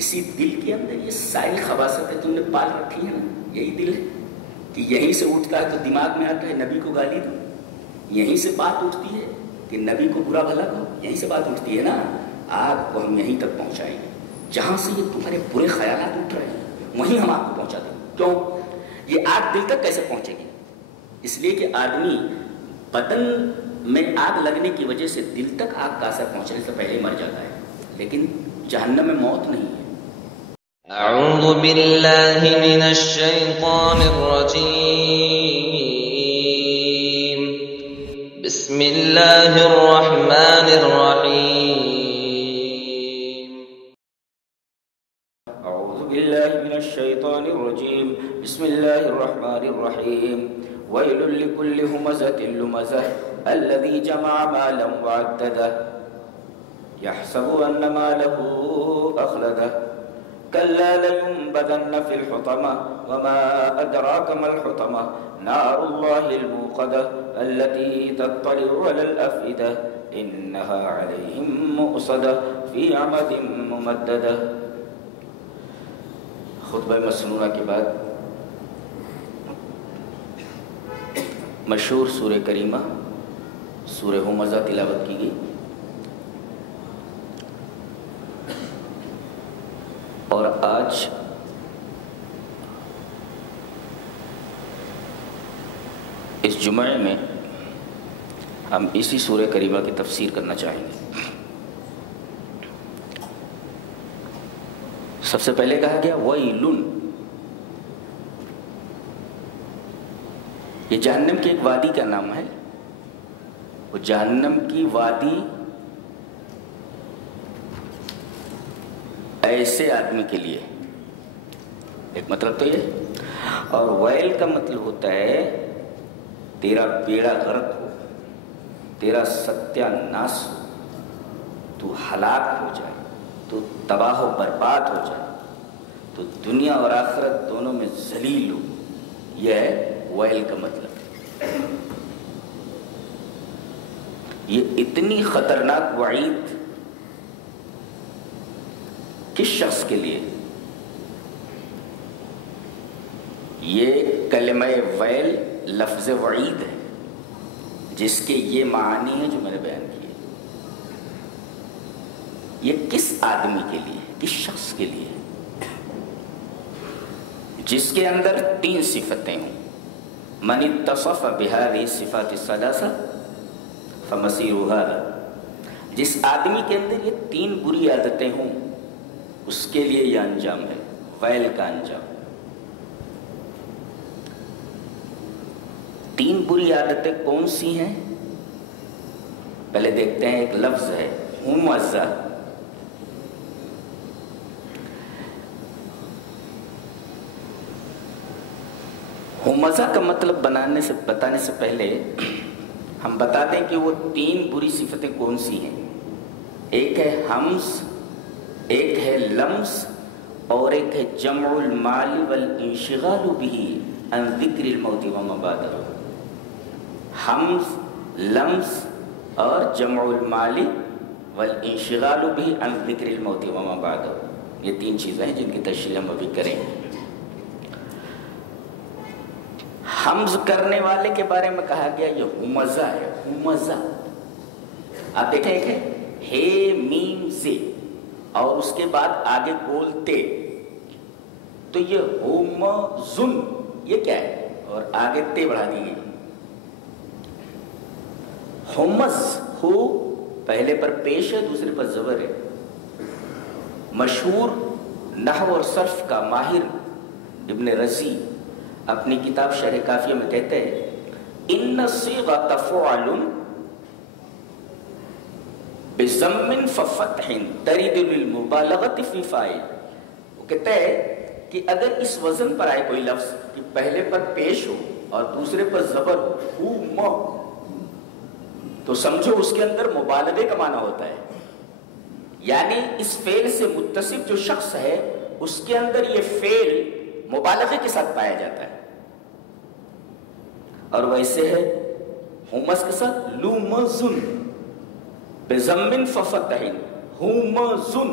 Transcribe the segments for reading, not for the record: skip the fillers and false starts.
اسی دل کے اندر یہ ساری خباثتیں تم نے پال رکھی ہیں نا، یہی دل ہے کہ یہیں سے اٹھتا ہے تو دماغ میں آتا ہے نبی کو گالی دو، یہیں سے بات اٹھتی ہے کہ نبی کو برا بھلا کہو، یہیں سے بات اٹھتی ہے نا. آگ کو ہم یہیں تک پہنچائیں گے، جہاں سے یہ تمہارے برے خیالات اٹھ رہے ہیں وہیں ہم آپ کو پہنچا دیں گے. کیوں؟ یہ آگ دل تک کیسے پہنچے گی؟ اس لیے کہ آدمی بدن میں آگ لگنے کی وجہ سے دل تک آگ کا اثر پہنچنے سے پہلے مر جاتا ہے، لیکن جہنم میں موت نہیں ہے. اعوذ باللہ من الشیطان الرجیم، بسم اللہ الرحمن الرحیم. اعوذ باللہ من الشیطان الرجیم، بسم اللہ الرحمن الرحیم. ویل لکل ہمزۃ لمزہ الذی جمع مالا وعددہ یحسب ان مالہ اخلدہ کلا لینبذن فی الحطمہ وما ادراک ما الحطمہ نار اللہ الموقدہ التي تطلع على الافئدہ انها علیہم مؤصدہ فی عمد ممددہ. خطبہ مسنونہ کے بعد مشہور سورہ کریمہ سورہ ہمزہ تلاوت کی گئی. اور آج اس جمعے میں ہم اسی سورہ کریمہ کی تفسیر کرنا چاہیں گے. سب سے پہلے کہا گیا ویلن، یہ جہنم کی ایک وادی کا نام ہے. وہ جہنم کی وادی ایسے آدمی کے لیے، ایک مطلب تو یہ، اور ویل کا مطلب ہوتا ہے تیرا بیڑا غرق ہو، تیرا ستیہ ناس ہو، تو ہلاک ہو جائے، تو تباہ و برباد ہو جائے، تو دنیا اور آخرت دونوں میں ذلیل ہو. یہ ہے ویل کا مطلب. یہ اتنی خطرناک وعید کس شخص کے لیے؟ یہ کلمہ ویل لفظ وعید ہے جس کے یہ معانی ہیں جو میں نے بیان کیے. یہ کس آدمی کے لیے، کس شخص کے لیے؟ جس کے اندر 3 صفتیں ہوں. من اتصف بهذه الصفات الثلاثه فمصيره هذا. جس آدمی کے اندر یہ 3 بری عادتیں ہوں اس کے لیے یہ انجام ہے، ویل کا انجام. 3 بری عادتیں کون سی ہیں؟ پہلے دیکھتے ہیں. ایک لفظ ہے ہمزہ. ہمزہ کا مطلب بتانے سے پہلے ہم بتا دیں کہ وہ 3 بری صفتیں کون سی ہیں. ایک ہے حمز، ایک ہے لمس، اور ایک ہے جمع المال والانشغال به عن ذکر الموت وما بعده. حمز، لمس اور جمع المال والانشغال به عن ذکر الموت وما بعده، یہ 3 چیزیں ہیں جن کی تشریح ہم ابھی کریں گے. حمز کرنے والے کے بارے میں کہا گیا یہ ہمزہ ہے. ہمزہ آپ دیکھیں، ایک ہے ہے میم سے اور اس کے بعد آگے بولتے، تو یہ ہمزن، یہ کیا ہے؟ اور آگے تے بڑھا دیے. ہمز ہو پہلے پر پیش ہے، دوسرے پر زبر ہے. مشہور نحو اور صرف کا ماہر ابن رزی اپنی کتاب شرح کافیہ میں کہتے ہیں ان الصیغۃ فعل بضم ففتح ترد للمبالغۃ فی فاعل. وہ کہتے ہیں کہ اگر اس وزن پر آئے کوئی لفظ کہ پہلے پر پیش ہو اور دوسرے پر زبر ہو، تو سمجھو اس کے اندر مبالغے کا معنی ہوتا ہے. یعنی اس فعل سے متصف جو شخص ہے اس کے اندر یہ فعل مبالغے کے ساتھ پایا جاتا ہے. اور ویسے ہے ہمز کے ساتھ لومزن بضم ففتح، ہمزن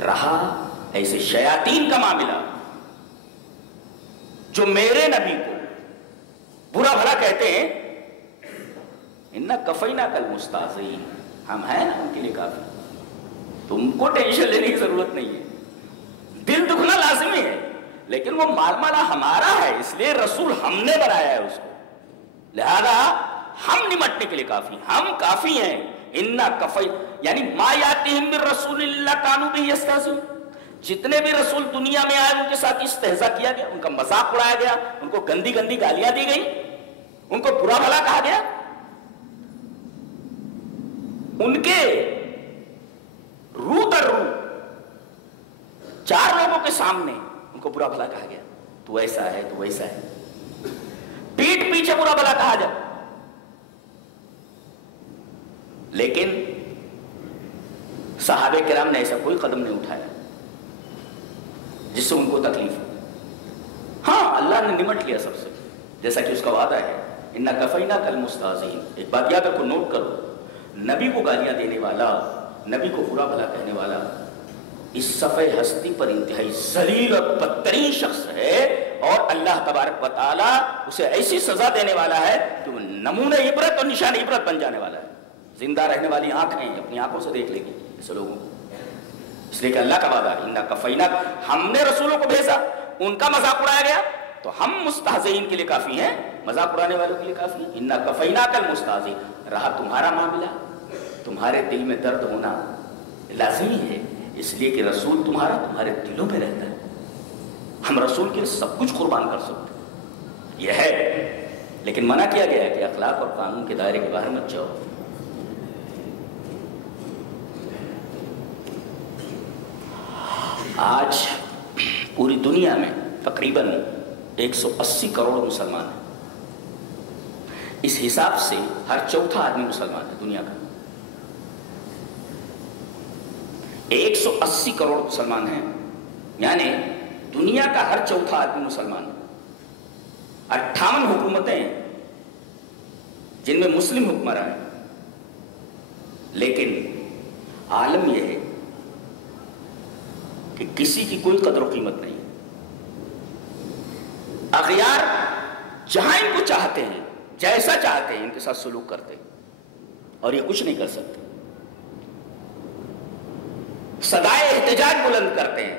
رہا ایسے شیاطین کا معاملہ جو میرے نبی کو برا بھلا کہتے ہیں، اِنَّا كَفَيْنَاكَ الْمُسْتَهْزِئِينَ، ہم ہیں نا ان کے لیے کافی، تم کو ٹینشن لینے کی ضرورت نہیں ہے، دل دکھنا لازمی ہے، لیکن وہ مالا ہمارا ہے، اس لیے رسول ہم نے بنایا ہے اس کو، لہذا ہم نمٹنے کے لیے کافی، ہم کافی ہیں۔ اِنَّا كَفَيْنَاكَ یعنی مَا يَأْتِيهِم مِّن رَّسُولٍ إِلَّا كَانُوا بِهِ يَسْتَهْزِئُونَ، جتنے بھی رسول دنیا میں آئے ان کے ساتھ استہزاء کیا گیا، ان کا مذاق اڑایا گیا، ان کو گندی گندی گالیاں دی گئی، ان کو برا بھلا کہا گیا، ان کے رو در رو چار لوگوں کے سامنے ان کو برا بھلا کہا گیا، تو ایسا ہے تو ویسا ہے، پیٹھ پیچھے برا بھلا کہا جائے، لیکن صحابہ کرام نے ایسا کوئی قدم نہیں اٹھایا جس سے ان کو تکلیف ہو۔ ہاں اللہ نے نمٹ لیا سب سے، جیسا کہ اس کا وعدہ ہے، اِنَّا كَفَيْنَاكَ الْمُسْتَهْزِئِينَ۔ ایک بات یاد رکھو، نوٹ کرو، نبی کو گالیاں دینے والا، نبی کو برا بھلا کہنے والا اس صفحہ ہستی پر انتہائی ذلیل اور بدترین شخص ہے، اور اللہ تبارک و تعالیٰ اسے ایسی سزا دینے والا ہے کہ وہ نمونہ عبرت اور نشان عبرت بن جانے والا ہے۔ زندہ رہنے والی آنکھیں اپنی آنکھوں سے دیکھ لیں گی ایسے لوگوں کو، اس لیے کہ اللہ کا وعدہ ہے، اِنَّا كَفَيْنَاكَ، ہم نے رسولوں کو بھیجا، ان کا مذاق اڑایا گیا تو ہم مستہزئین کے لیے کافی ہیں، مذاق اڑانے والوں کے لیے کافی ہیں۔ اِنَّا كَفَيْنَاكَ الْمُسْتَهْزِئِينَ۔ رہا تمہارا معاملہ، تمہارے دل میں درد ہونا لازمی ہے، اس لیے کہ رسول تمہارے دلوں میں رہتا ہے، ہم رسول کے لیے سب کچھ قربان کر سکتے ہیں، یہ ہے، لیکن منع کیا گیا ہے کہ اخلاق اور قانون کے دائرے کے باہر مت جاؤ۔ آج پوری دنیا میں تقریباً 180 کروڑ مسلمان ہیں، اس حساب سے ہر چوتھا آدمی مسلمان ہے دنیا کا، 180 کروڑ مسلمان ہیں، یعنی دنیا کا ہر چوتھا آدمی مسلمان ہے۔ 58 حکومتیں جن میں مسلم حکمراں ہیں، لیکن عالم یہ ہے کہ کسی کی کوئی قدر و قیمت نہیں، اغیار جہاں ان کو چاہتے ہیں، جیسا چاہتے ہیں ان کے ساتھ سلوک کرتے ہیں، اور یہ کچھ نہیں کر سکتے، صدائے احتجاج بلند کرتے ہیں۔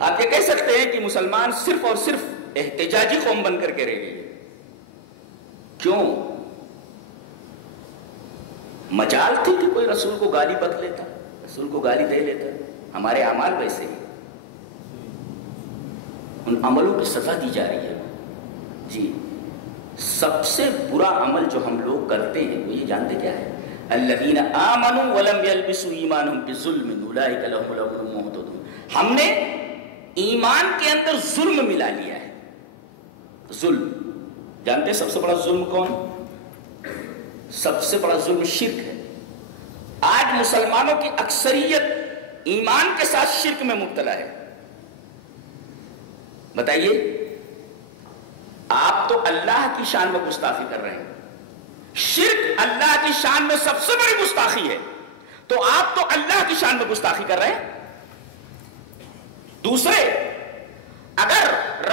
آپ یہ کہہ سکتے ہیں کہ مسلمان صرف اور صرف احتجاجی قوم بن کر کے رہ گئی، کیوں؟ مجال تھی کہ کوئی رسول کو گالی بک لیتا، رسول کو گالی دے لیتا، ہمارے اعمال ویسے ہی، ان عملوں کی سزا دی جا رہی ہے۔ جی سب سے برا عمل جو ہم لوگ کرتے ہیں وہ یہ جانتے کیا ہے؟ الذین آمنوا ولم یلبسوا ایمانہم بظلم اولئک لہم الامن وہم مہتدون۔ ہم نے ایمان کے اندر ظلم ملا لیا ہے۔ ظلم جانتے ہیں سب سے بڑا ظلم کون؟ سب سے بڑا ظلم شرک ہے۔ آج مسلمانوں کی اکثریت ایمان کے ساتھ شرک میں مبتلا ہے۔ بتائیے، آپ تو اللہ کی شان میں گستاخی کر رہے ہیں، شرک اللہ کی شان میں سب سے بڑی گستاخی ہے، تو آپ تو اللہ کی شان میں گستاخی کر رہے ہیں۔ دوسرے، اگر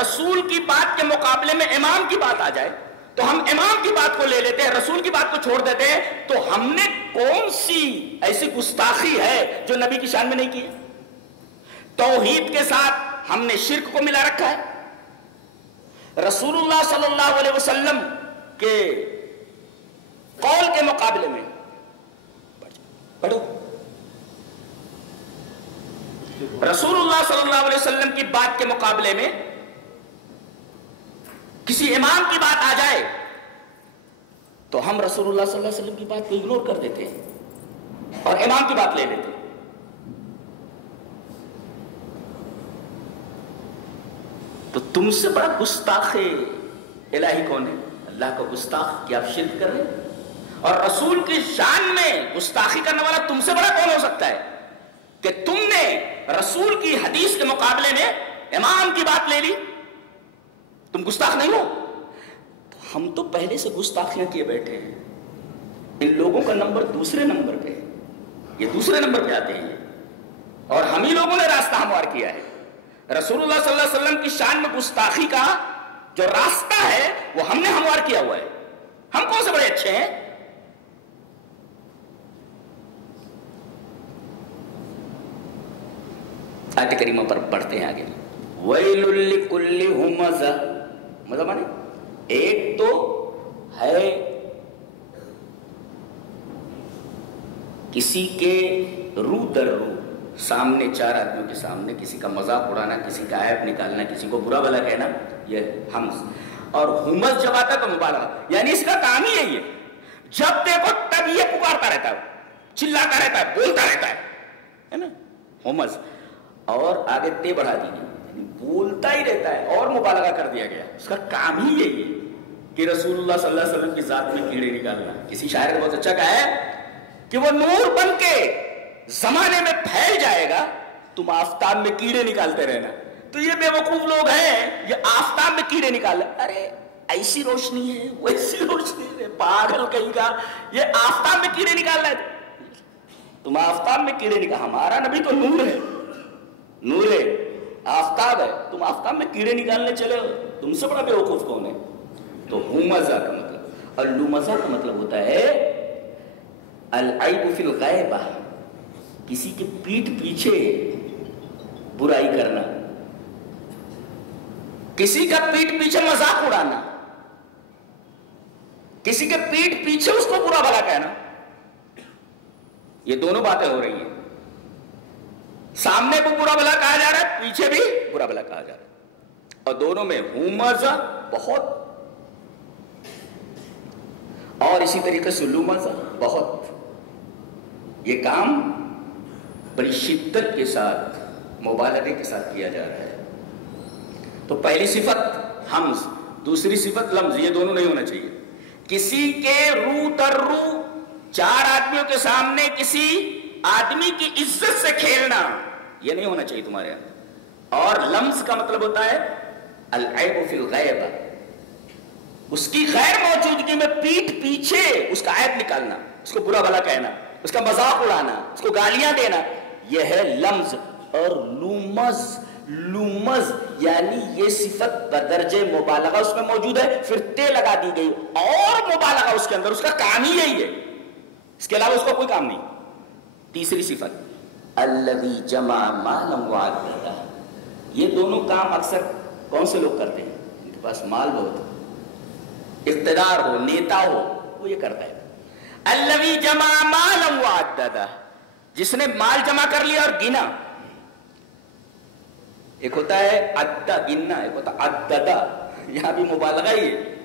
رسول کی بات کے مقابلے میں امام کی بات آ جائے تو ہم امام کی بات کو لے لیتے ہیں، رسول کی بات کو چھوڑ دیتے ہیں، تو ہم نے کون سی ایسی گستاخی ہے جو نبی کی شان میں نہیں کی ہے؟ توحید کے ساتھ ہم نے شرک کو ملا رکھا ہے، رسول اللہ صلی اللہ علیہ وسلم کے قول کے مقابلے میں پڑھو، رسول اللہ صلی اللہ علیہ وسلم کی بات کے مقابلے میں کسی امام کی بات آ جائے تو ہم رسول اللہ صلی اللہ علیہ وسلم کی بات کو اگنور کر دیتے ہیں اور امام کی بات لے لیتے ہیں۔ تو تم سے بڑا گستاخ الہی کون ہے؟ اللہ کا گستاخ کہ آپ شرک کر رہے ہیں، اور رسول کی شان میں گستاخی کرنے والا تم سے بڑا کون ہو سکتا ہے کہ تم نے رسول کی حدیث کے مقابلے میں امام کی بات لے لی؟ تم گستاخ نہیں ہو؟ تو ہم تو پہلے سے گستاخیاں کیے بیٹھے ہیں، ان لوگوں کا نمبر دوسرے نمبر پہ ہے، یہ دوسرے نمبر پہ آتے ہیں، ہموار کیا ہے. رسول اللہ صلی اللہ علیہ وسلم کی شان میں گستاخی کا جو راستہ ہے وہ ہم نے ہموار کیا ہوا ہے. ہم کون سے بڑے اچھے ہیں؟ آیت کریمہ پر پڑھتے ہیں آگے. وَيْلٌ لِكُلِّ هُمَزَةٍ، مطلب مانے ایک تو ہے کسی کے رو در رو سامنے، چار آدمیوں کے سامنے کسی کا مذاق اڑانا، کسی کا عیب نکالنا، کسی کو برا بھلا کہنا، یہ ہمز. اور ہمز جب آتا ہے تو مبالغہ، یعنی اس کا کام ہی یہی ہے. جب دیکھو تب یہ پکارتا رہتا ہے، چلاتا رہتا ہے، بولتا رہتا ہے نا ہمز. اور آگے تے بڑھا دیجیے، یعنی بولتا ہی رہتا ہے اور مبالغہ کر دیا گیا. اس کا کام ہی یہی ہے کہ رسول اللہ صلی اللہ علیہ وسلم کی ذات میں کیڑے نکالنا. کسی شاعر نے بہت اچھا کہا ہے کہ وہ نور بن کے زمانے میں پھیل جائے گا، تم آفتاب میں کیڑے نکالتے رہنا. تو یہ بے وقوف لوگ ہیں، یہ آفتاب میں کیڑے نکال، ارے ایسی روشنی ہے ویسی روشنی ہے، پاگل کہیں کا، یہ آفتاب میں کیڑے نکال رہا ہے. تم آفتاب میں کیڑے نکال، ہمارا نبی تو نور ہے، نور ہے، آفتاب ہے، تم آفتاب میں کیڑے نکالنے چلے ہو، تم سے بڑا بے وقوف کون ہے؟ تو ہمزہ کا مطلب، اور لمزہ کا مطلب ہوتا ہے العیب فی الغیبہ، کسی کے پیٹھ پیچھے برائی کرنا، کسی کا پیٹھ پیچھے مذاق اڑانا، کسی کے پیٹھ پیچھے اس کو برا بھلا کہنا. یہ دونوں باتیں ہو رہی ہیں، سامنے کو برا بھلا کہا جا رہا ہے، پیچھے بھی برا بھلا کہا جا رہا ہے، اور دونوں میں ہمزہ بہت، اور اسی طریقے سے لمزہ بہت. یہ کام بڑی شدت کے ساتھ، مبالغے کے ساتھ کیا جا رہا ہے. تو پہلی صفت ہمز، دوسری صفت لمز، یہ دونوں نہیں ہونا چاہیے. کسی کے رو در رو چار آدمیوں کے سامنے کسی آدمی کی عزت سے کھیلنا، یہ نہیں ہونا چاہیے تمہارے یہاں. اور لمز کا مطلب ہوتا ہے العیب فی الغیبہ، اس کی غیر موجودگی میں پیٹھ پیچھے اس کا عیب نکالنا، اس کو برا بھلا کہنا، اس کا مذاق اڑانا، اس کو گالیاں دینا، یہ ہے لمز. اور لمز یعنی یہ صفت بدرجے مبالغہ اس میں موجود ہے، پھر تے لگا دی گئی اور مبالغہ اس کے اندر، اس کا کام ہی یہی ہے، اس کے علاوہ اس کا کوئی کام نہیں. تیسری صفت الذی جمع مالا وعددہ، یہ دونوں کام اکثر کون سے لوگ کرتے ہیں؟ ان کے پاس مال بہت ہو، اقتدار ہو، نیتا ہو، وہ یہ کرتا ہے. الذی جمع مالا وعددہ، جس نے مال جمع کر لیا اور گنا. ایک ہوتا ہے عدہ گننا، ایک ہوتا ہے عددہ، یہاں بھی مبالغہ ہی ہے.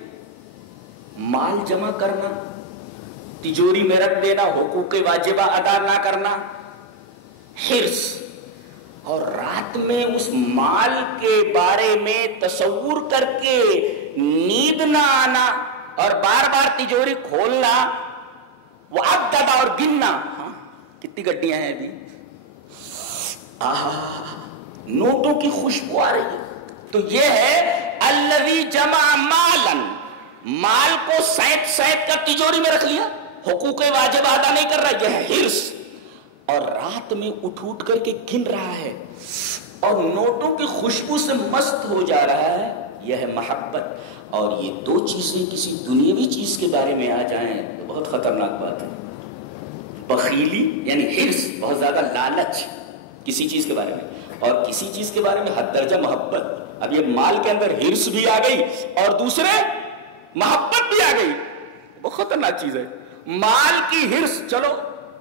مال جمع کرنا، تجوری میں رکھ دینا، حقوق واجبہ ادا نہ کرنا، حرص، اور رات میں اس مال کے بارے میں تصور کر کے نیند نہ آنا اور بار بار تجوری کھولنا، وہ عددہ اور گننا. ہاں کتنی گڈیاں ہیں ابھی، نوٹوں کی خوشبو آ رہی ہے. تو یہ ہے الذی جمع مالا، مال کو سینت سینت کر تجوری میں رکھ لیا، حقوق واجب ادا نہیں کر رہا، یہ ہے حرص. اور رات میں اٹھ کر کے گن رہا ہے اور نوٹوں کی خوشبو سے مست ہو جا رہا ہے، یہ ہے محبت. اور یہ دو چیزیں کسی دنیاوی چیز کے بارے میں آ جائیں تو بہت خطرناک بات ہے. بخیلی یعنی حرص، بہت زیادہ لالچ کسی چیز کے بارے میں، اور کسی چیز کے بارے میں حد درجہ محبت. اب یہ مال کے اندر حرص بھی آ گئی اور دوسرے محبت بھی آ گئی، بہت خطرناک چیز ہے. مال کی حرص چلو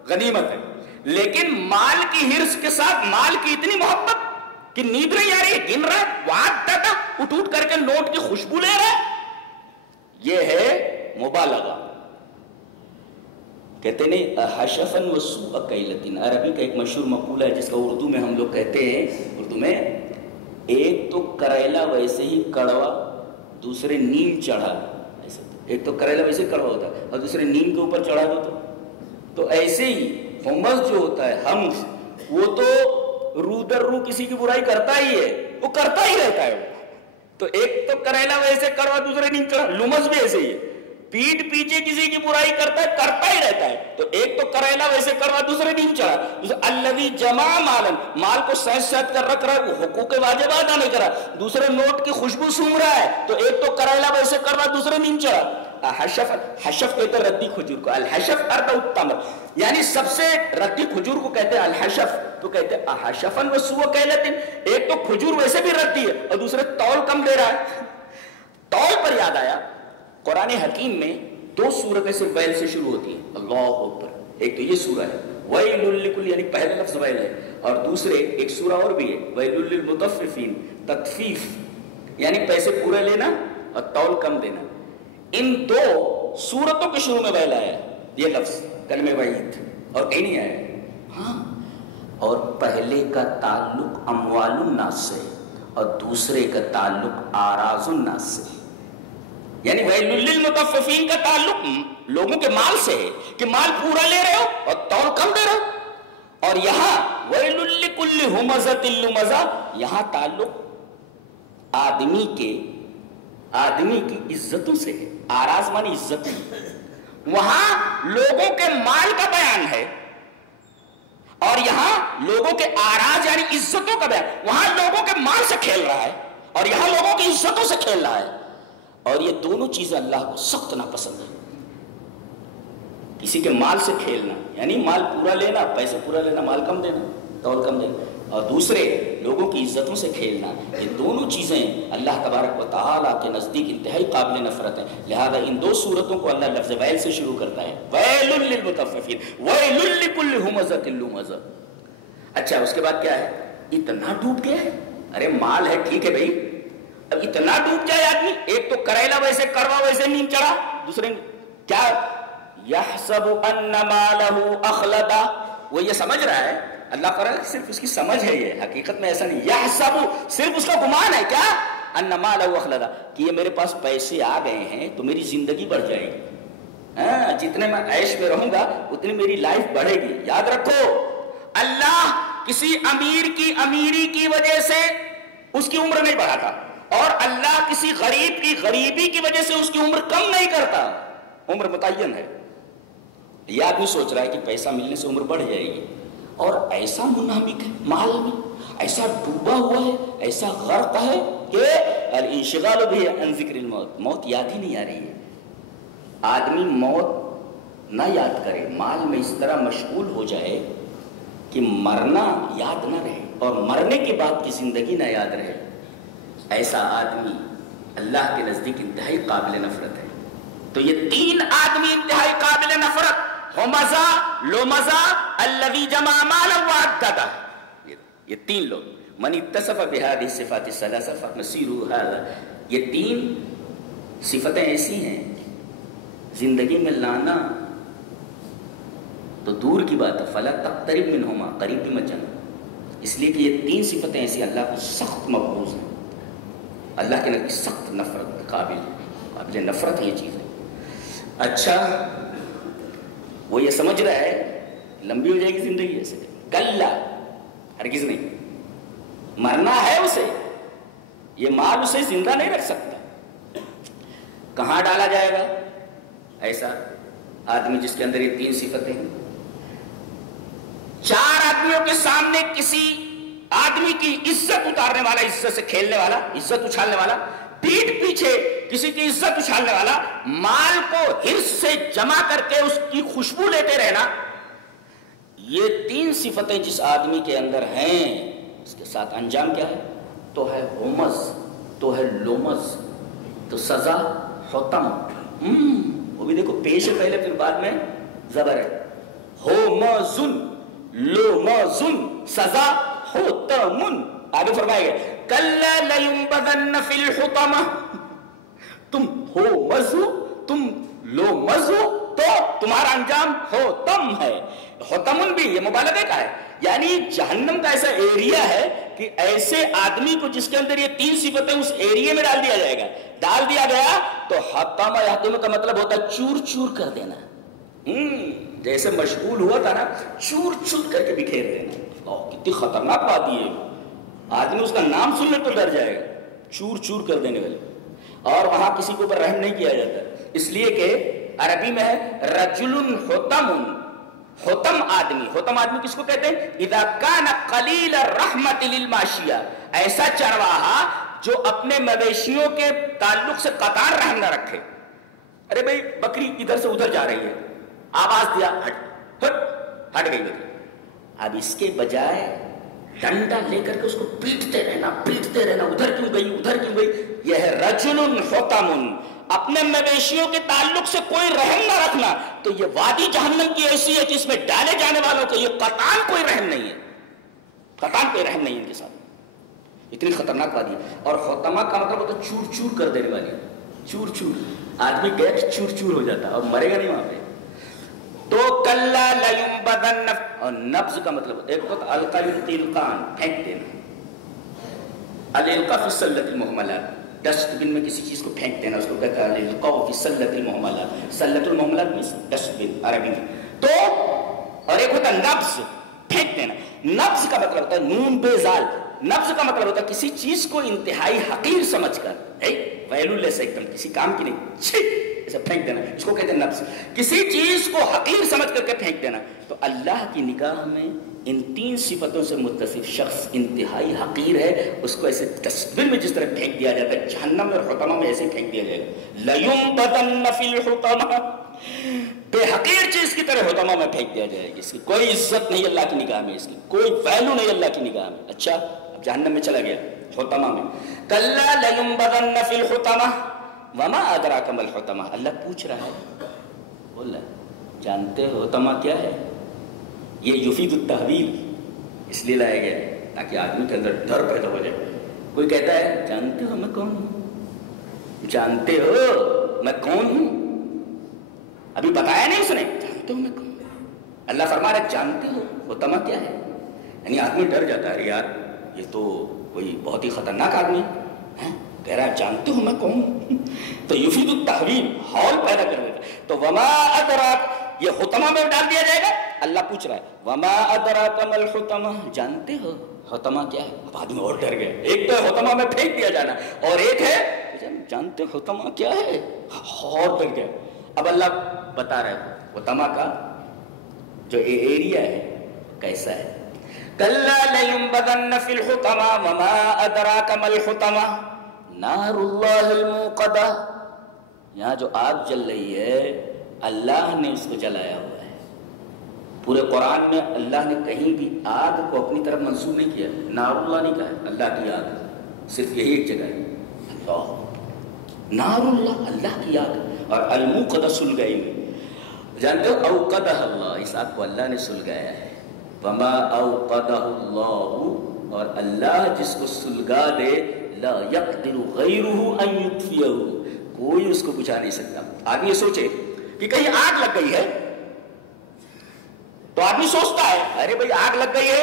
غنیمت ہے، لیکن مال کی حرص کے ساتھ مال کی اتنی محبت کہ نیند نہیں آ رہی ہے، گن رہا ہے، وعددہ، اٹھ کر کے نوٹ کی خوشبو لے رہا ہے، یہ ہے مبالغہ. کہتے نہیں حشفن وسوء کیلتن، عربی کا ایک مشہور مقولہ ہے جس کا اردو میں ہم لوگ کہتے ہیں، اردو میں ایک تو کریلا ویسے ہی کڑوا، دوسرے نیم چڑھا. ایسے ایک تو کریلا ویسے ہی کڑوا ہوتا ہے اور دوسرے نیم کے اوپر چڑھا دو تو ایسے ہی ہمز جو ہوتا ہے، ہمز، وہ تو رو در رو کسی کی برائی کرتا ہی ہے، وہ کرتا ہی رہتا ہے. تو ایک تو کریلا ویسے کڑوا، دوسرے نیم چڑھا. لمز بھی ایسے ہی ہے، پیٹ پیچھے کسی کی برائی کرتا ہی رہتا ہے. تو ایک تو کریلا ویسے کروا, دوسرے دن چڑھا. الذی جمع مالن, مال کو سینس سیت کر رکھ رہا ہے, وہ حقوق واجبات ادا نہیں کرا. دوسرے نوٹ کی خوشبو سونگ رہا ہے, تو ایک تو کریلا ویسے کروا, دوسرے دن چڑھا. حشف کہتے ہیں ردی کھجور کو. الحشف ارد التمر, یعنی سب سے ردی کھجور کو کہتے ہیں الحشف. تو کہتے ہیں احشفن وسوء کیلتن, ایک تو کھجور ویسے بھی ردی ہے اور دوسرے تول کم دے رہا ہے. تول پر یاد آیا, قرآن حکیم میں 2 سورتیں سے ویل سے شروع ہوتی ہیں. اللہ اکبر. ایک تو یہ سورہ ہے ویل لکل, یعنی پہلا لفظ ویل ہے, اور دوسرے ایک سورہ اور بھی ہے ویل للمطففین, تطفیف یعنی پیسے پورے لینا اور تول کم دینا. ان 2 سورتوں کے شروع میں ویل آیا یہ لفظ کلمہ وعید, اور کہیں نہیں آیا. ہاں, اور پہلے کا تعلق اموال الناس سے اور دوسرے کا تعلق اعراض الناس سے. یعنی ویل للمطففین کا تعلق لوگوں کے مال سے ہے کہ مال پورا لے رہے ہو اور تول کم دے رہے ہو. اور یہاں ویل لکل ہمزۃ لمزہ, یہاں تعلق آدمی کی عزتوں سے ہے. اعراض مانی عزت. وہاں لوگوں کے مال کا بیان ہے اور یہاں لوگوں کے اعراض یعنی عزتوں کا بیان. وہاں لوگوں کے مال سے کھیل رہا ہے اور یہاں لوگوں کی عزتوں سے کھیل رہا ہے. اور یہ دونوں چیزیں اللہ کو سخت ناپسند ہے. کسی کے مال سے کھیلنا یعنی مال پورا لینا, پیسے پورا لینا, مال کم دینا, تول کم دینا, اور دوسرے لوگوں کی عزتوں سے کھیلنا. یہ دونوں چیزیں اللہ تبارک و تعالیٰ کے نزدیک انتہائی قابل نفرت ہیں. لہذا ان 2 صورتوں کو اللہ لفظ ویل سے شروع کرتا ہے, ویل للمطففین ویل لکل ہمزۃ لمزہ. اچھا, اس کے بعد کیا ہے؟ اتنا ڈوب گیا ہے. ارے مال ہے ٹھیک ہے بھائی, اب اتنا ڈوب جائے آدمی. ایک تو کریلا ویسے کروا ویسے نیند چڑھا, دوسرے کیا یحسب ان مالہ اخلدا, وہ یہ سمجھ رہا ہے, اللہ کرے صرف اس کی سمجھ ہے, یہ حقیقت میں ایسا نہیں. یحسب صرف اس کا گمان ہے کیا, ان مالہ اخلدا, کہ یہ میرے پاس پیسے آ گئے ہیں تو میری زندگی بڑھ جائے گی. ہاں, جتنے میں عیش میں رہوں گا اتنی میری لائف بڑھے گی. یاد رکھو, اللہ کسی امیر کی امیری کی وجہ سے اس کی عمر نہیں بڑھاتا, اور اللہ کسی غریب کی غریبی کی وجہ سے اس کی عمر کم نہیں کرتا. عمر متعین ہے. یہ آدمی سوچ رہا ہے کہ پیسہ ملنے سے عمر بڑھ جائے گی, اور ایسا منہمک ہے مال میں, ایسا ڈوبا ہوا ہے, ایسا غرق ہے کہ الانشغال بھی عن ذکر الموت, موت یاد ہی نہیں آ رہی ہے. آدمی موت نہ یاد کرے, مال میں اس طرح مشغول ہو جائے کہ مرنا یاد نہ رہے اور مرنے کے بعد کی زندگی نہ یاد رہے. ایسا آدمی اللہ کے نزدیک انتہائی قابل نفرت ہے. تو یہ 3 آدمی انتہائی قابل نفرت, ہمزہ, لمزہ, الذی جمع مالا وعددہ, یہ 3 لوگ. من اتصف بہذه الصفات الثلاثہ فمسیرہ ھذا, یہ 3 صفتیں ایسی ہیں زندگی میں لانا تو دور کی بات ہے, فلا تقترب منہما, قریب بھی مت جانا. اس لیے کہ یہ 3 صفتیں ایسی اللہ کو سخت مقبوض ہیں, اللہ کے نبی سخت نفرت قابل نفرت ہے یہ چیز ہے. اچھا, وہ یہ سمجھ رہا ہے لمبی ہو جائے گی زندگی, ایسے کلا, ہرگز نہیں. مرنا ہے اسے, یہ مال اسے زندہ نہیں رکھ سکتا. کہاں ڈالا جائے گا ایسا آدمی جس کے اندر یہ 3 صفتیں ہیں؟ 4 آدمیوں کے سامنے کسی آدمی کی عزت اتارنے والا, عزت سے کھیلنے والا, عزت اچھالنے والا, پیٹھ پیچھے کسی کی عزت اچھالنے والا, مال کو حرص سے جمع کر کے اس کی خوشبو لیتے رہنا, یہ 3 صفتیں جس آدمی کے اندر ہیں, اس کے ساتھ انجام کیا ہے؟ تو ہے ہومز, تو ہے لومز, تو سزا حتم. وہ بھی دیکھو پیش ہے پہلے, پھر بعد میں زبر ہے. ہومزن, لومزن, سزا حتم. آگے فرمائے گا کلا لینبذن فی الحطمہ, تم ہو مزو, تم لو مزو, تو تمہارا انجام حتم ہے. حتمن بھی یہ مبالغے کا ہے, یعنی جہنم کا ایسا ایریا ہے کہ ایسے آدمی کو جس کے اندر یہ 3 صفتیں اس ایریے میں ڈال دیا جائے گا. ڈال دیا گیا تو حتم یحتم کا مطلب ہوتا ہے چور چور کر دینا. جیسے مشغول ہوا تھا نا, چور چور کر کے بکھیر دینا. کتنی خطرناک بات یہ ہے, آدمی اس کا نام سننے تو ڈر جائے گا, چور چور کر دینے والے. اور وہاں کسی کے اوپر رحم نہیں کیا جاتا, اس لیے کہ عربی میں ہے رجل حطم، حطم آدمی، حطم آدمی کس کو کہتے ہیں؟ اذا کان قلیل الرحمت للماشیہ، ایسا چرواہا جو اپنے مویشیوں کے تعلق سے قطع رحم نہ رکھے. ارے بھائی بکری ادھر سے ادھر جا رہی ہے، آواز دیا ہٹ گئی بکری. اب اس کے بجائے ڈنڈا لے کر کے اس کو پیٹتے رہنا، ادھر کیوں گئی. یہ ہے رجل حطم، اپنے مویشیوں کے تعلق سے کوئی رحم نہ رکھنا. تو یہ وادی جہنم کی ایسی ہے کہ اس میں ڈالے جانے والوں کو یہ قطعاً کوئی رحم نہیں ہے، قطعاً کوئی رحم نہیں ہے ان کے ساتھ. اتنی خطرناک وادی. اور حطمہ کا مطلب ہوتا ہے چور چور کر دینے والی، چور چور. آدمی گیا چور چور ہو جاتا اور مرے گا نہیں وہاں پہ. تو کلا لینبذن، اور نبض کا مطلب ایک ہوتا ہے القا یلقی القان، پھینک دینا. الالقاء فی السلۃ المہملہ، ڈسٹ بن میں کسی چیز کو پھینک دینا، اس کو کہتا ہے الالقاء فی السلۃ المہملہ. سلۃ المہملہ میں ڈسٹ بن عربی میں. تو اور ایک ہوتا ہے نبض، پھینک دینا. نبض کا مطلب ہوتا ہے نون بے زال. نبض کا مطلب ہوتا ہے کسی چیز کو انتہائی حقیر سمجھ کر، ویلو سے ایک دم کسی کام کی نہیں، ایسا پھینک دینا، اس کو کہتے ہیں نبض. کسی چیز کو حقیر سمجھ کر کے پھینک دینا. تو اللہ کی نگاہ میں ان تین صفتوں سے متصف شخص انتہائی حقیر ہے. اس کو ایسے ڈسٹ بن میں جس طرح پھینک دیا جاتا ہے، جہنم میں اور حطمہ میں ایسے پھینک دیا جائے گا. لَيُنبَذَنَّ فِي الْحُطَمَةِ، بے حقیر چیز کی طرح حطمہ میں پھینک دیا جائے گا. اس کی کوئی عزت نہیں اللہ کی نگاہ میں، اس کی کوئی ویلو نہیں اللہ کی نگاہ میں. اچھا اب جہنم میں چلا گیا، حطمہ میں. کَلَّا لَيُنبَذَنَّ فِي الْحُطَمَةِ وَمَا أَدْرَاكَ مَا الْحُطَمَةُ. اللہ پوچھ رہا ہے، بول رہا ہے جانتے ہو حطمہ کیا ہے؟ یہ یفید التحویل اس لیے لایا گیا تاکہ آدمی کے اندر ڈر پیدا ہو جائے. کوئی کہتا ہے جانتے ہو میں کون ہوں، جانتے ہو میں کون ہوں، ابھی بتایا نہیں اس نے، جانتے ہو میں کون ہوں. اللہ فرما رہا ہے جانتے ہو حطمہ کیا ہے. یعنی آدمی ڈر جاتا ہے، یار یہ تو کوئی بہت ہی خطرناک آدمی ہے، کہہ رہا ہے جانتے ہو میں کون ہوں. تو یفید التحویل ہال پیدا کر دیتا. تو وما ادراک، یہ حطمہ میں ڈال دیا جائے گا. اللہ پوچھ رہا ہے وما ادراک ما الحطمہ، جانتے ہو حطمہ کیا ہے. اب آدمی اور ڈر گئے. ایک تو حطمہ میں پھینک دیا جانا، اور ایک ہے جانتے ہو حطمہ کیا ہے، اور ڈر گئے. اب اللہ بتا رہا ہے حطمہ کا جو ایریا ہے کیسا ہے. کلا لینبذن فی الحطمہ وما ادراک ما الحطمہ نار اللہ الموقدہ. یہاں جو آگ جل رہی ہے اللہ نے اس کو جلایا ہوا ہے. پورے قرآن میں اللہ نے کہیں بھی آگ کو اپنی طرف منسوب نہیں کیا، نار اللہ نہیں کہا ہے، اللہ کی آگ. صرف یہی ایک جگہ ہے، اللہ نار اللہ، اللہ کی آگ. اور الموقدہ سلگائی میں، جانتے ہو اوقدہ اللہ، اس آگ کو اللہ نے سلگایا ہے. وما اوقدہ اللہ، اور اللہ جس کو سلگا دے لا یقدر غیرہ ان یطفئہ، کوئی اس کو بجھا نہیں سکتا. آدمی یہ سوچے کہ کہیں آگ لگ گئی ہے تو آدمی سوچتا ہے ارے بھائی آگ لگ گئی ہے،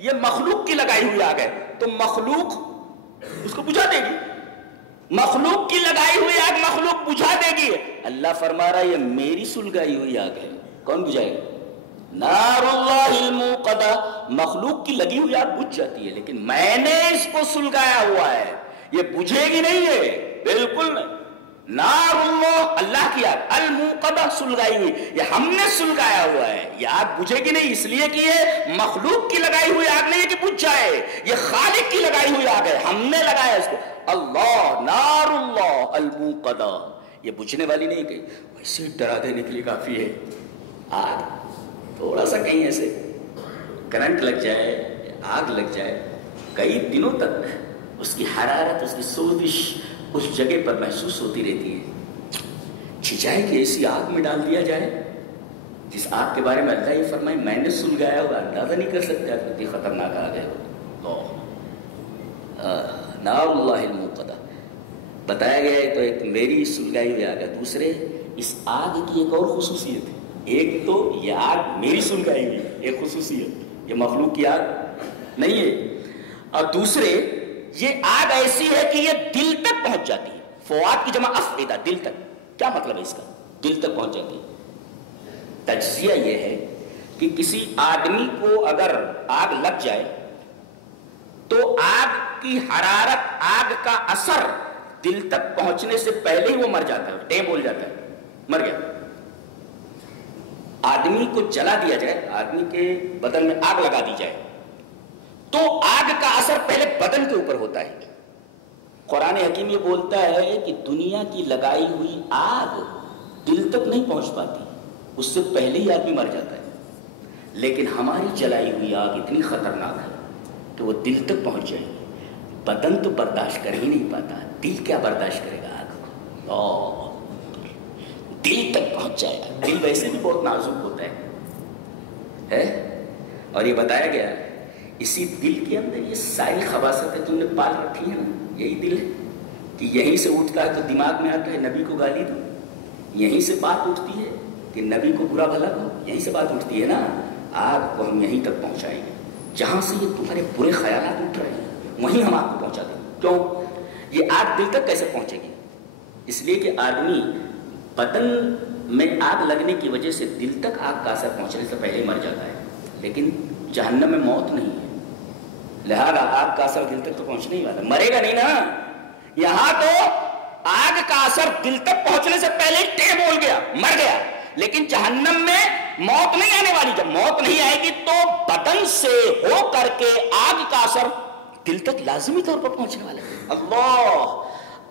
یہ مخلوق کی لگائی ہوئی آگ ہے تو مخلوق اس کو بجھا دے گی. مخلوق کی لگائی ہوئی آگ مخلوق بجھا دے گی. اللہ فرما رہا ہے یہ میری سلگائی ہوئی آگ ہے، کون بجھائے گا؟ نار اللہ الموقدہ. مخلوق کی لگی ہوئی آگ بجھ جاتی ہے لیکن میں نے اس کو سلگایا ہوا ہے، یہ بجھے گی نہیں ہے، بالکل نہیں. نار اللہ، اللہ کی آگ، الموقدہ سلگائی ہوئی، یہ ہم نے سلگایا ہوا ہے. یہ آگ بجھے گی نہیں اس لیے کہ یہ مخلوق کی لگائی ہوئی آگ نہیں ہے کہ بجھ جائے، یہ خالق کی لگائی ہوئی آگ ہے، ہم نے لگایا اس کو. اللہ نار اللہ الموقدہ، یہ بجھنے والی نہیں کہ ویسے ڈرا دینے کے لیے کافی ہے. آگ تھوڑا سا کہیں ایسے کرنٹ لگ جائے، آگ لگ جائے، کئی دنوں تک اس کی حرارت، اس کی سوزش اس جگہ پر محسوس ہوتی رہتی ہے. چھجائے کہ ایسی آگ میں ڈال دیا جائے جس آگ کے بارے میں اللہ یہ فرمائے میں نے سلگایا ہوا، اندازہ نہیں کر سکتے آپ کتنی خطرناک آگ ہے. نار اللہ الموقدہ بتایا گیا ہے. تو ایک میری سلگائی ہوئی آگ ہے. دوسرے اس آگ کی ایک اور خصوصیت ہے. ایک تو یہ آگ میری سلگائی ہوئی ایک خصوصیت، یہ مخلوق کی آگ نہیں ہے. اور دوسرے یہ آگ ایسی ہے کہ یہ دل تک پہنچ جاتی ہے. فؤاد کی جمع افئدہ، دل تک. کیا مطلب ہے اس کا؟ دل تک پہنچ جاتی ہے. تجزیہ یہ ہے کہ کسی آدمی کو اگر آگ لگ جائے تو آگ کی حرارت، آگ کا اثر دل تک پہنچنے سے پہلے ہی وہ مر جاتا ہے، ٹیم بول جاتا ہے، مر گیا۔ آدمی کو جلا دیا جائے، آدمی کے بدن میں آگ لگا دی جائے تو آگ کا اثر پہلے بدن کے اوپر ہوتا ہے۔ قرآن حکیم یہ بولتا ہے کہ دنیا کی لگائی ہوئی آگ دل تک نہیں پہنچ پاتی، اس سے پہلے ہی آدمی مر جاتا ہے، لیکن ہماری جلائی ہوئی آگ اتنی خطرناک ہے کہ وہ دل تک پہنچ جائے گی۔ بدن تو برداشت کر ہی نہیں پاتا، دل کیا برداشت کرے گا آگ کو؟ دل تک پہنچ جائے گا۔ دل ویسے بھی بہت نازک ہوتا ہے، اور یہ بتایا گیا اسی دل کے اندر یہ ساری خباثتیں تم نے پال رکھی ہیں نا، یہی دل ہے کہ یہیں سے اٹھتا ہے تو دماغ میں آتا ہے نبی کو گالی دو، یہیں سے بات اٹھتی ہے کہ نبی کو برا بھلا کہو، یہیں سے بات اٹھتی ہے نا۔ آگ کو ہم یہیں تک پہنچائیں گے، جہاں سے یہ تمہارے برے خیالات اٹھ رہے ہیں وہیں ہم آگ کو پہنچا دیں گے۔ کیوں؟ یہ آگ دل تک کیسے پہنچے گی؟ اس لیے کہ آدمی بدن میں آگ لگنے کی وجہ سے دل تک آگ کا اثر پہنچنے سے پہلے مر جاتا ہے، لیکن جہنم میں موت نہیں ہے، لہذا آگ کا اثر دل تک تو پہنچنے ہی والا، مرے گا نہیں نا۔ یہاں تو آگ کا اثر دل تک پہنچنے سے پہلے ٹیم بول گیا، مر گیا، لیکن جہنم میں موت نہیں آنے والی۔ جب موت نہیں آئے گی تو بدن سے ہو کر کے آگ کا اثر دل تک لازمی طور پر پہنچنے والا ہے۔ اللہ،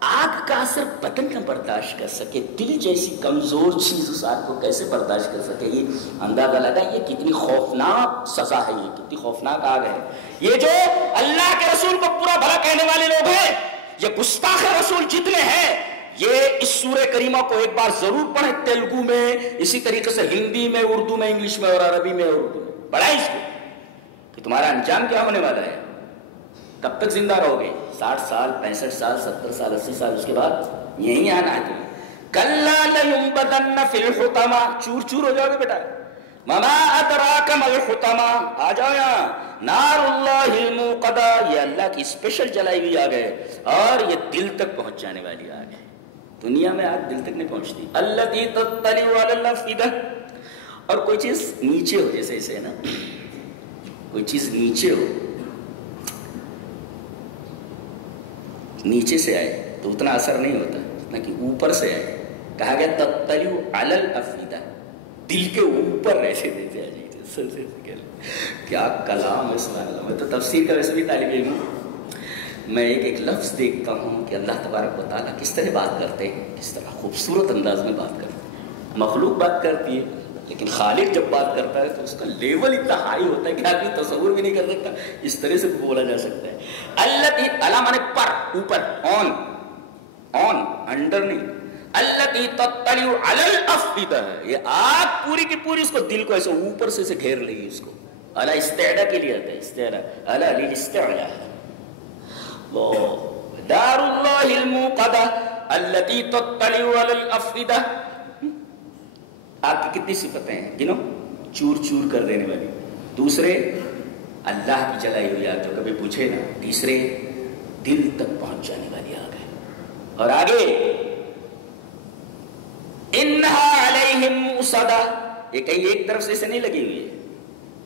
آگ کا اثر بدن کا برداشت کر سکے، دل جیسی کمزور چیز اس آگ کو کیسے برداشت کر سکے؟ یہ اندازہ لگا یہ کتنی خوفناک سزا ہے، یہ کتنی خوفناک آگ ہے۔ یہ جو اللہ کے رسول کو برا بھلا کہنے والے لوگ ہیں، یہ گستاخ رسول جتنے ہیں، یہ اس سورہ کریمہ کو ایک بار ضرور پڑھیں، تیلگو میں، اسی طریقے سے ہندی میں، اردو میں، انگلش میں اور عربی میں اور اردو میں پڑھیں اس کو کہ تمہارا انجام کیا ہونے والا ہے، کب تک زندہ رہو گے، 60 سال، 65 سال، 70 سال، 80 سال، اس کے بعد یہیں آنا ہے تمہیں۔ کَلَّا لَيُنبَذَنَّ فِي الْحُطَمَةِ، چور چور ہو جاؤ گے بیٹا۔ وَمَا أَدْرَاكَ مَا الْحُطَمَةُ، آ جاؤ یہاں۔ نار اللہ الموقدہ، یہ اللہ کی اسپیشل جلائی ہوئی آگ ہے، اور یہ دل تک پہنچ جانے والی آگ ہے۔ دنیا میں آگ دل تک نہیں پہنچتی۔ الَّتِي تَطَّلِعُ عَلَى الْأَفْئِدَةِ، اور کوئی چیز نیچے ہو، جیسے اسے نا، کوئی چیز نیچے ہو، نیچے سے آئے تو اتنا اثر نہیں ہوتا جتنا کہ اوپر سے آئے۔ کہا گیا تطلع علی الافئدہ، دل کے اوپر ایسے دیتے آ جائیے۔ کیا کلام ہے، سبحان اللہ۔ میں تو تفسیر کا ویسے بھی طالب علم ہوں، میں ایک ایک لفظ دیکھتا ہوں کہ اللہ تبارک و تعالیٰ کس طرح بات کرتے ہیں، کس طرح خوبصورت انداز میں بات کرتے ہیں۔ مخلوق بات کرتی ہے لیکن خالق جب بات کرتا ہے تو اس کا لیول اتنا ہائی ہوتا ہے کہ آدمی تصور بھی نہیں کر سکتا، اس طرح سے بولا جا سکتا ہے۔ التی، الا مانے پر، اوپر، آن، آن، انڈر نہیں۔ التی تطلع علی الافئدہ، یہ آگ پوری کی پوری اس کو دل کو ایسے اوپر سے گھیر لے گی، اس کو الا استعلا کے لیے آتا ہے، استعلا، الا للاستعلا۔ دار اللہ الموقدہ التی تطلع علی الافئدہ۔ آگ کی کتنی صفتیں ہیں گنو؟ چور چور کر دینے والی، دوسرے اللہ کی جلائی ہوئی آگ جو کبھی بجھے نا، تیسرے دل تک پہنچ جانے والی آگ ہے، اور آگے انہا علیہم مؤصدہ، یہ کہیں ایک طرف سے اسے نہیں لگی ہوئی ہے،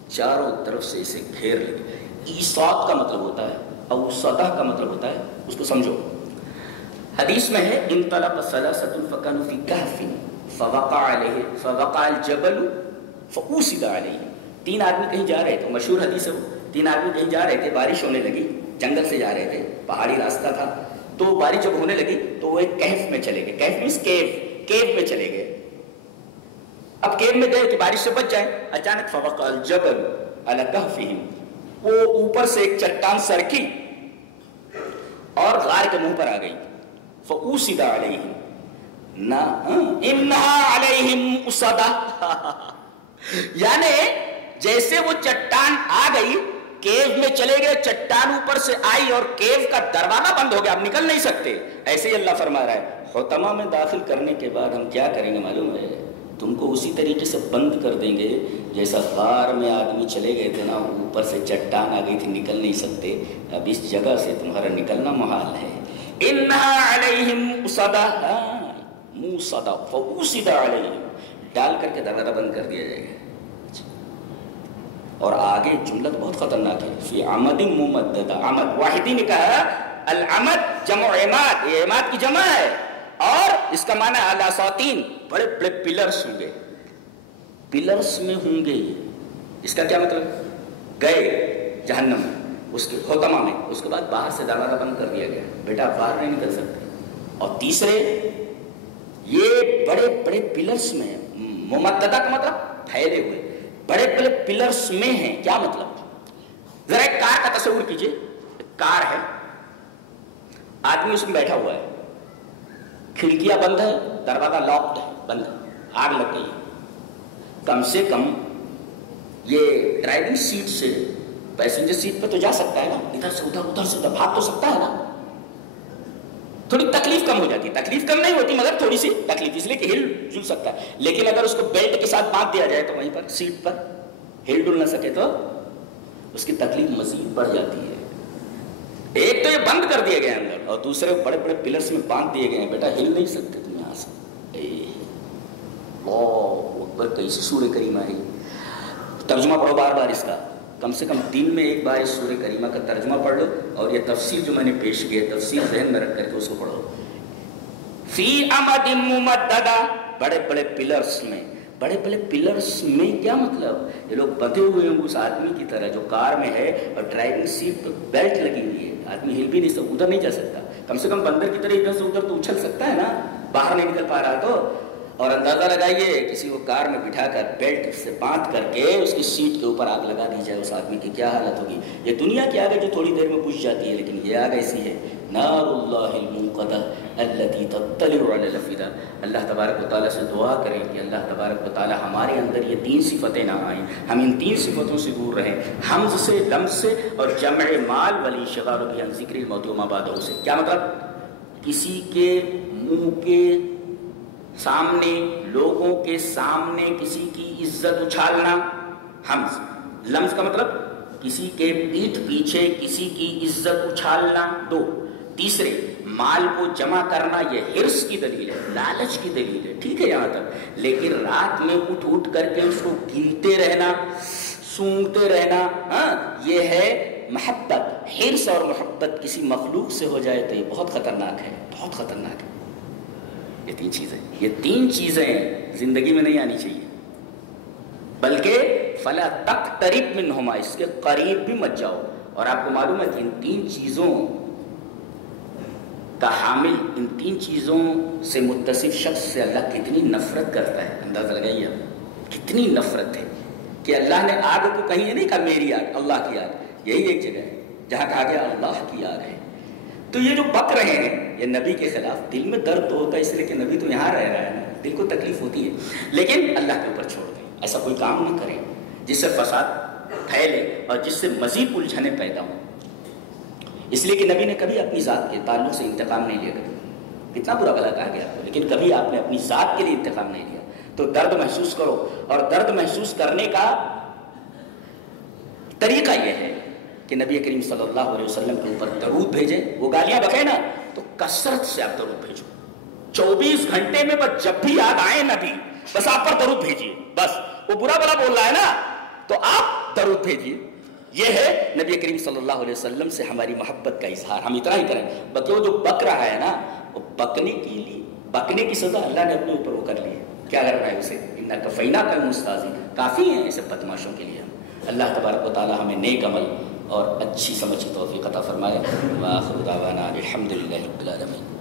چاروں طرف سے اسے گھیر لگی۔ ایصاد کا مطلب ہوتا ہے، اوصدہ کا مطلب ہوتا ہے، اس کو سمجھو۔ حدیث میں ہے انطلق ثلاثۃ فكانوا في كهف فوقع الجبل فأوصد علیہ۔ تین آدمی کہیں جا رہے تھے، مشہور حدیث ہے وہ، تین آدمی کہیں جا رہے تھے، بارش ہونے لگی، جنگل سے جا رہے تھے، پہاڑی راستہ تھا، تو بارش جب ہونے لگی تو وہ ایک کہف میں چلے گئے، کہف مینس کیو میں چلے گئے۔ اب کیو میں گئے کہ بارش سے بچ جائیں، اچانک فوقع الجبل علی کہفہم، وہ اوپر سے ایک چٹان سرکی اور غار کے منہ پر آ گئی۔ فأوصد علیہم، انہا علیہم مؤصدہ، یعنی جیسے وہ چٹان آ گئی، کیو میں چلے گئے، چٹان اوپر سے آئی اور کیو کا دروازہ بند ہو گیا، اب نکل نہیں سکتے۔ ایسے ہی اللہ فرما رہا ہے حطمہ میں داخل کرنے کے بعد ہم کیا کریں گے معلوم ہے؟ تم کو اسی طریقے سے بند کر دیں گے جیسا غار میں آدمی چلے گئے تھے نا، اوپر سے چٹان آ گئی تھی، نکل نہیں سکتے، اب اس جگہ سے تمہارا نکلنا محال ہے۔ انہا علیہم مؤصدہ، مؤصدہ فأوصد علیہم، ڈال کر کے دروازہ بند کر دیا جائے گا۔ اور آگے جملہ بہت خطرناک ہے، فی عمد ممددہ، عمد، واحدی نے کہا العمد جمع عماد، یہ عماد کی جمع ہے، اور اس کا معنی الاساطین، بڑے بڑے پلرز ہوں گے، پلرز میں ہوں گے. اس کا کیا مطلب؟ گئے جہنم میں، اس کے حطمہ میں، اس کے بعد باہر سے دروازہ بند کر دیا گیا، بیٹا آپ باہر نہیں نکل سکتے. اور تیسرے یہ بڑے بڑے پلرز میں، ممددہ کا مطلب پھیلے ہوئے، بڑے بڑے پلرز میں ہیں. کیا مطلب؟ ذرا ایک کار کا تصور کیجئے، کار ہے، آدمی اس میں بیٹھا ہوا ہے، کھڑکیاں بند ہے، دروازہ لاکڈ ہے، بند ہے، آگ لگ گئی. کم سے کم یہ ڈرائیونگ سیٹ سے پیسنجر سیٹ پہ تو جا سکتا ہے نا، ادھر سے ادھر، ادھر سے ادھر بھاگ تو سکتا ہے نا. تھوڑی تکلیف کم ہو جاتی ہے، تکلیف کم نہیں ہوتی مگر تھوڑی سی تکلیف، اس لیے کہ ہل جل سکتا ہے. لیکن اگر اس کو بیلٹ کے ساتھ باندھ دیا جائے تو وہیں پر سیٹ پر ہل ڈل نہ سکے تو اس کی تکلیف مزید بڑھ جاتی ہے. ایک تو یہ بند کر دیے گئے اندر، اور دوسرے بڑے بڑے پلرز میں باندھ دیے گئے ہیں، بیٹا ہل نہیں سکتے تم یہاں سے. اللہ اکبر، کیسی سورہ کریمہ ہے. ترجمہ پڑھو بار بار اس کا، کم سے کم دن میں ایک بار اس سورہ کریمہ کا ترجمہ پڑھ لو، اور یہ تفسیر جو میں نے پیش کی ہے تفسیر ذہن میں رکھ کر کے اس کو پڑھو. فی امد ممددہ، بڑے بڑے پلرز میں. بڑے بڑے پلرز میں کیا مطلب؟ یہ لوگ بندھے ہوئے ہیں اس آدمی کی طرح جو کار میں ہے، اور ڈرائیونگ سیٹ پہ بیلٹ لگی ہوئی ہے، آدمی ہل بھی نہیں سکتا، ادھر نہیں جا سکتا. کم سے کم بندر کی طرح ادھر سے ادھر تو اچھل سکتا ہے نا، باہر نہیں نکل پا رہا تو. اور اندازہ لگائیے کسی کو کار میں بٹھا کر بیلٹ سے باندھ کر کے اس کی سیٹ کے اوپر آگ لگا دی جائے، اس آدمی کی کیا حالت ہوگی. یہ دنیا کی آگ ہے جو تھوڑی دیر میں بجھ جاتی ہے، لیکن یہ آگ ایسی ہے، نار اللہ الموقدہ التي تطلع علی الافئدہ. اللہ تبارک و تعالیٰ سے دعا کریں کہ اللہ تبارک و تعالیٰ ہمارے اندر یہ تین صفتیں نہ آئیں، ہم ان تین صفتوں سے دور رہیں، حمز سے، لمز سے، اور جمع مال والانشغال بھی عن ذکر الموت وما بعدہ سے. کیا مطلب؟ کسی کے منہ کے سامنے، لوگوں کے سامنے کسی کی عزت اچھالنا، حمز. لمز کا مطلب کسی کے پیٹھ پیچھے کسی کی عزت اچھالنا، 2. تیسرے مال کو جمع کرنا، یہ حرص کی دلیل ہے، لالچ کی دلیل ہے، ٹھیک ہے یہاں تک. لیکن رات میں اٹھ اٹھ کر کے اس کو گنتے رہنا، سونگتے رہنا، یہ ہے محبت. حرص اور محبت کسی مخلوق سے ہو جائے تو یہ بہت خطرناک ہے، بہت خطرناک ہے. یہ تین چیزیں زندگی میں نہیں آنی چاہیے، بلکہ فلا تقترب منہما، اس کے قریب بھی مت جاؤ. اور آپ کو معلوم ہے کہ ان تین چیزوں کا حامل، ان تین چیزوں سے متصف شخص سے اللہ کتنی نفرت کرتا ہے. اندازہ لگائیے آپ کتنی نفرت ہے کہ اللہ نے آگ کو کہیں یہ نہیں کہا میری آگ، اللہ کی آگ. یہی ایک جگہ ہے جہاں کہا گیا اللہ کی آگ ہے. تو یہ جو بک رہے ہیں یہ نبی کے خلاف، دل میں درد تو ہوتا ہے اس لیے کہ نبی تو یہاں رہ رہا ہے، دل کو تکلیف ہوتی ہے، لیکن اللہ کے اوپر چھوڑ دیں. ایسا کوئی کام نہ کریں جس سے فساد پھیلے اور جس سے مزید الجھنیں پیدا ہوں. اس لیے کہ نبی نے کبھی اپنی ذات کے تعلق سے انتقام نہیں لیا. کتنا برا بھلا کہا گیا آپ کو، لیکن کبھی آپ نے اپنی ذات کے لیے انتقام نہیں لیا. تو درد محسوس کرو، اور درد محسوس کرنے کا طریقہ یہ ہے کہ نبی کریم صلی اللہ علیہ وسلم کے اوپر درود بھیجیں. وہ گالیاں بکے نا تو کثرت سے آپ درود بھیجو. 24 گھنٹے میں بس جب بھی یاد آئے نبی، بس آپ پر درود بھیجیے. بس وہ برا بلا بول رہا ہے نا تو آپ درود بھیجیے. یہ ہے نبی کریم صلی اللہ علیہ وسلم سے ہماری محبت کا اظہار. ہم اتنا ہی کریں. بلکہ وہ جو بک رہا ہے نا، وہ بکنے کی سزا اللہ نے اپنے اوپر وہ کر لی ہے. کیا کرنا ہے اسے؟ اِنَّا كَفَيْنَاكَ الْمُسْتَهْزِئِينَ. کافی ہیں ایسے بدماشوں کے لیے. اللہ تبارک و تعالی ہمیں نیک عمل اور اچھی سمجھ کی توفیق عطا فرمائے. وآخر دعوانا الحمد للہ رب العالمین.